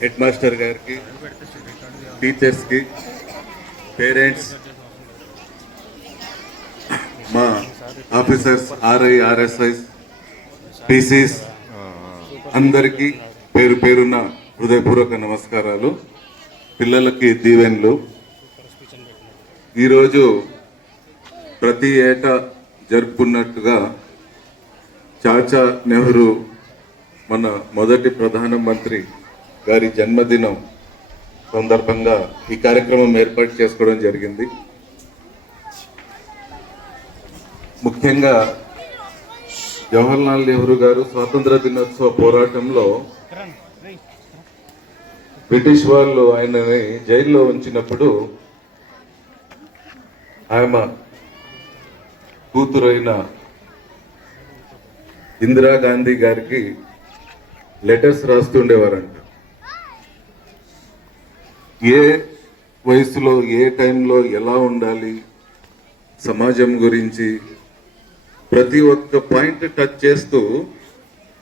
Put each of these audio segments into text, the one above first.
Head master గారికి, టీచర్స్కి, parents, మా ఆఫీసర్స్, ఆర్ఐ, ఆర్ఎస్ఐస్, పీసీస్ అందరికీ పేరు పేరున హృదయపూర్వక నమస్కారాలు. పిల్లలకి దీవెన్లు. ఈరోజు ప్రతి ఏటా జరుపుకున్నట్టుగా చాచా నెహ్రూ మన మొదటి ప్రధానమంత్రి గారి జన్మదినం సందర్భంగా ఈ కార్యక్రమం ఏర్పాటు చేసుకోవడం జరిగింది. ముఖ్యంగా జవహర్లాల్ నెహ్రూ గారు స్వాతంత్ర దినోత్సవ పోరాటంలో బ్రిటిష్ వాళ్ళు ఆయనని జైల్లో ఉంచినప్పుడు ఆమె కూతురైన ఇందిరాగాంధీ గారికి లెటర్స్ రాస్తుండేవారంట. ఏ వయసులో ఏ టైంలో ఎలా ఉండాలి, సమాజం గురించి ప్రతి ఒక్క పాయింట్ టచ్ చేస్తూ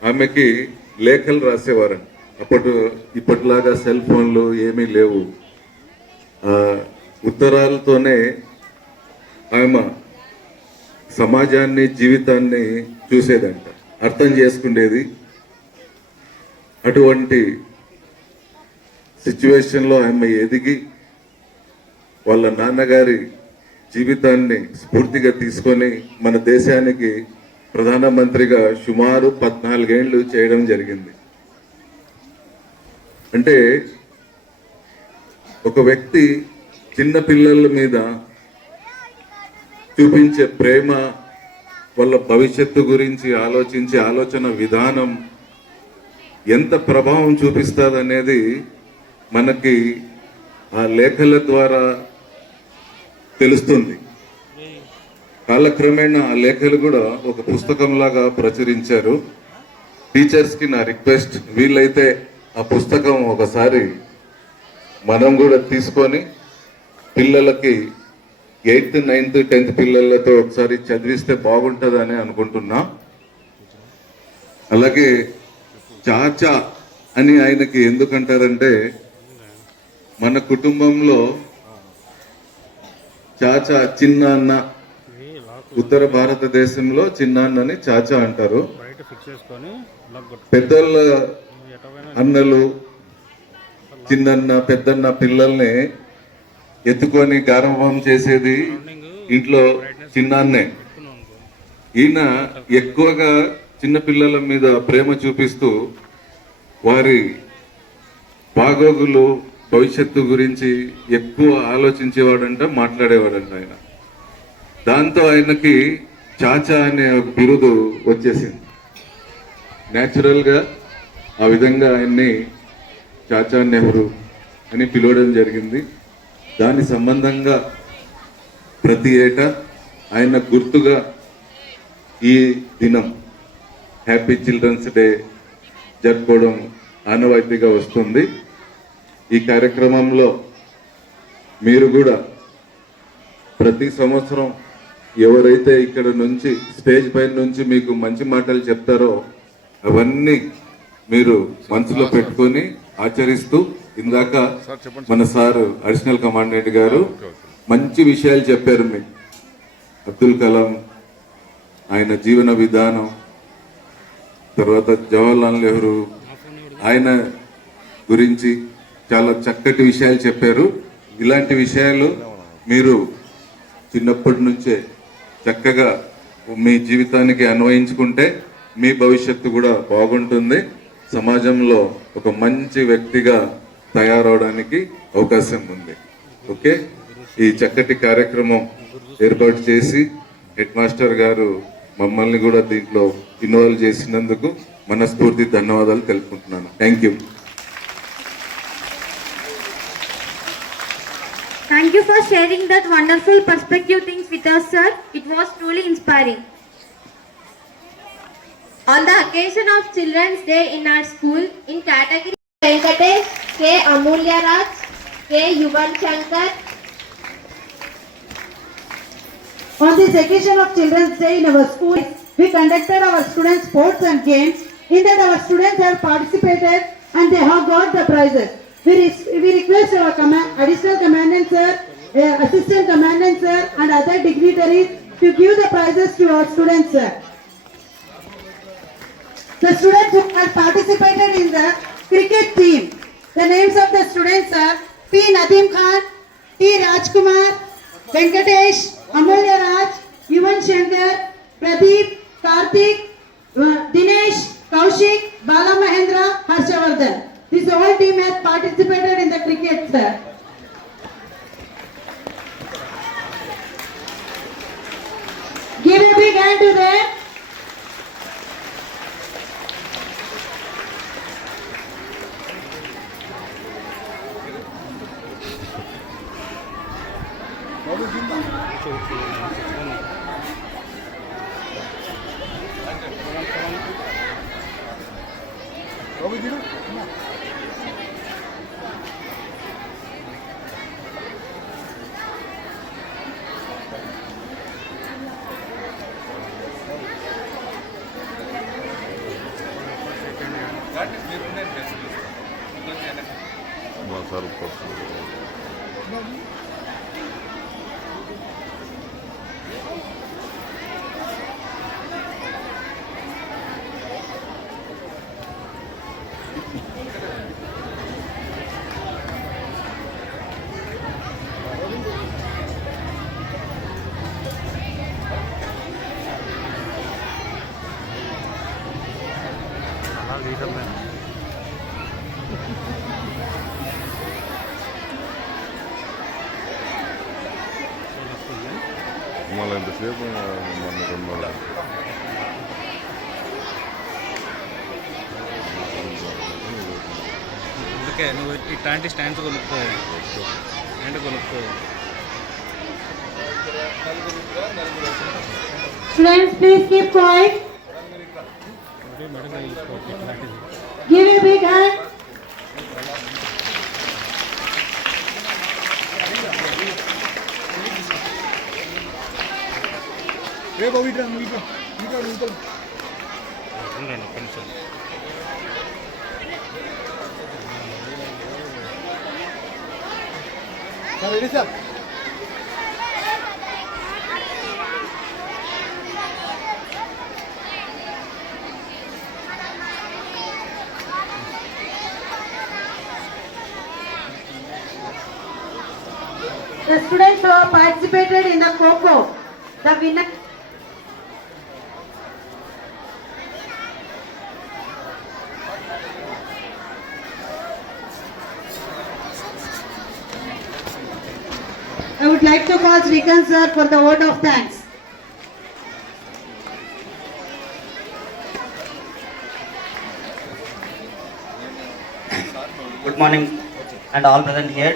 ఆమెకి లేఖలు రాసేవారంట. ఇప్పటిలాగా సెల్ ఫోన్లు ఏమీ లేవు. ఉత్తరాలతోనే ఆమె సమాజాన్ని, జీవితాన్ని చూసేదంట, అర్థం చేసుకునేది. అటువంటి సిచ్యువేషన్లో ఆమె ఎదిగి వాళ్ళ నాన్నగారి జీవితాన్ని స్ఫూర్తిగా తీసుకొని మన దేశానికి ప్రధానమంత్రిగా సుమారు 14 ఏళ్ళు చేయడం జరిగింది. అంటే ఒక వ్యక్తి చిన్న పిల్లల మీద చూపించే ప్రేమ, వాళ్ళ భవిష్యత్తు గురించి ఆలోచించే ఆలోచన విధానం ఎంత ప్రభావం చూపిస్తుందనేది మనకి ఆ లేఖల ద్వారా తెలుస్తుంది. కాలక్రమేణా ఆ లేఖలు కూడా ఒక పుస్తకంలాగా ప్రచురించారు. టీచర్స్కి నా రిక్వెస్ట్, వీలైతే ఆ పుస్తకం ఒకసారి మనం కూడా తీసుకొని పిల్లలకి 8th, 9th, 10th పిల్లలతో ఒకసారి చదివిస్తే బాగుంటుందని అనుకుంటున్నా. అలాగే చాచా అని ఆయనకి ఎందుకంటారంటే, మన కుటుంబంలో చాచా చిన్న అన్న, ఉత్తర భారతదేశంలో చిన్న అన్నని చాచా అంటారు. పెద్దల అన్నలు, చిన్నన్న, పెద్దన్న పిల్లల్ని ఎత్తుకొని గారంభం చేసేది ఇంట్లో చిన్నాన్నే. ఈయన ఎక్కువగా చిన్న పిల్లల మీద ప్రేమ చూపిస్తూ వారి బాగోగులు, భవిష్యత్తు గురించి ఎక్కువ ఆలోచించేవాడంట, మాట్లాడేవాడంట ఆయన. దాంతో ఆయనకి చాచా అనే ఒక బిరుదు వచ్చేసింది. న్యాచురల్గా ఆ విధంగా ఆయన్ని చాచా నెహ్రూ అని పిలవడం జరిగింది. దాని సంబంధంగా ప్రతి ఏటా ఆయన గుర్తుగా ఈ దినం హ్యాపీ చిల్డ్రన్స్ డే జరుపుకోవడం ఆనవాయితీగా వస్తుంది. ఈ కార్యక్రమంలో మీరు కూడా ప్రతి సంవత్సరం ఎవరైతే ఇక్కడ నుంచి స్టేజ్ పైన నుంచి మీకు మంచి మాటలు చెప్తారో అవన్నీ మీరు మనసులో పెట్టుకొని ఆచరిస్తూ, ఇందాక మన సార్ అడిషనల్ కమాండెంట్ గారు మంచి విషయాలు చెప్పారు. మీకు అబ్దుల్ కలాం, ఆయన జీవన విధానం, తర్వాత జవహర్లాల్ నెహ్రూ ఆయన గురించి చాలా చక్కటి విషయాలు చెప్పారు. ఇలాంటి విషయాలు మీరు చిన్నప్పటి నుంచే చక్కగా మీ జీవితానికి అన్వయించుకుంటే మీ భవిష్యత్తు కూడా బాగుంటుంది. సమాజంలో ఒక మంచి వ్యక్తిగా తయారవడానికి అవకాశం ఉంది. ఓకే, ఈ చక్కటి కార్యక్రమం ఏర్పాటు చేసి హెడ్ మాస్టర్ గారు మమ్మల్ని కూడా దీంట్లో ఇన్వాల్వ్ చేసినందుకు మనస్ఫూర్తి ధన్యవాదాలు తెలుపుకుంటున్నాను. Thank you. Thank you for sharing that wonderful perspective things with us, sir. It was truly inspiring. On the occasion of Children's Day in our school, in category Venkatesh, K. Amulya Raj, K. Yuvan Shankar. On this occasion of Children's Day in our school, we conducted our students' sports and games. In that, our students have participated and they have got the prizes. We request our additional commandant sir, assistant commandant sir, and other dignitaries to give the prizes to our students sir. The students who have participated in the cricket team. The names of the students are P. Nadeem Khan, T. Rajkumar, Venkatesh, Amulya Raj, Yuvan Shankar, Pradeep, Karthik, Dinesh, Kaushik, Bala Mahendra, Harshavardhan. This whole team has participated in the cricket, sir. Give a big hand to them. మళ్ళీ ఎంతసేపు మొన్న రెండు అందుకే నువ్వు ఇట్లాంటి stands కొనుక్కో stand కొనుక్కో. Students, please keep quiet. Give a big hand. ఉండండి కొంచెం. The students who have participated in the Kho-Kho, the winner. I would like to call Srikanth sir for the vote of thanks. Good morning and all present here.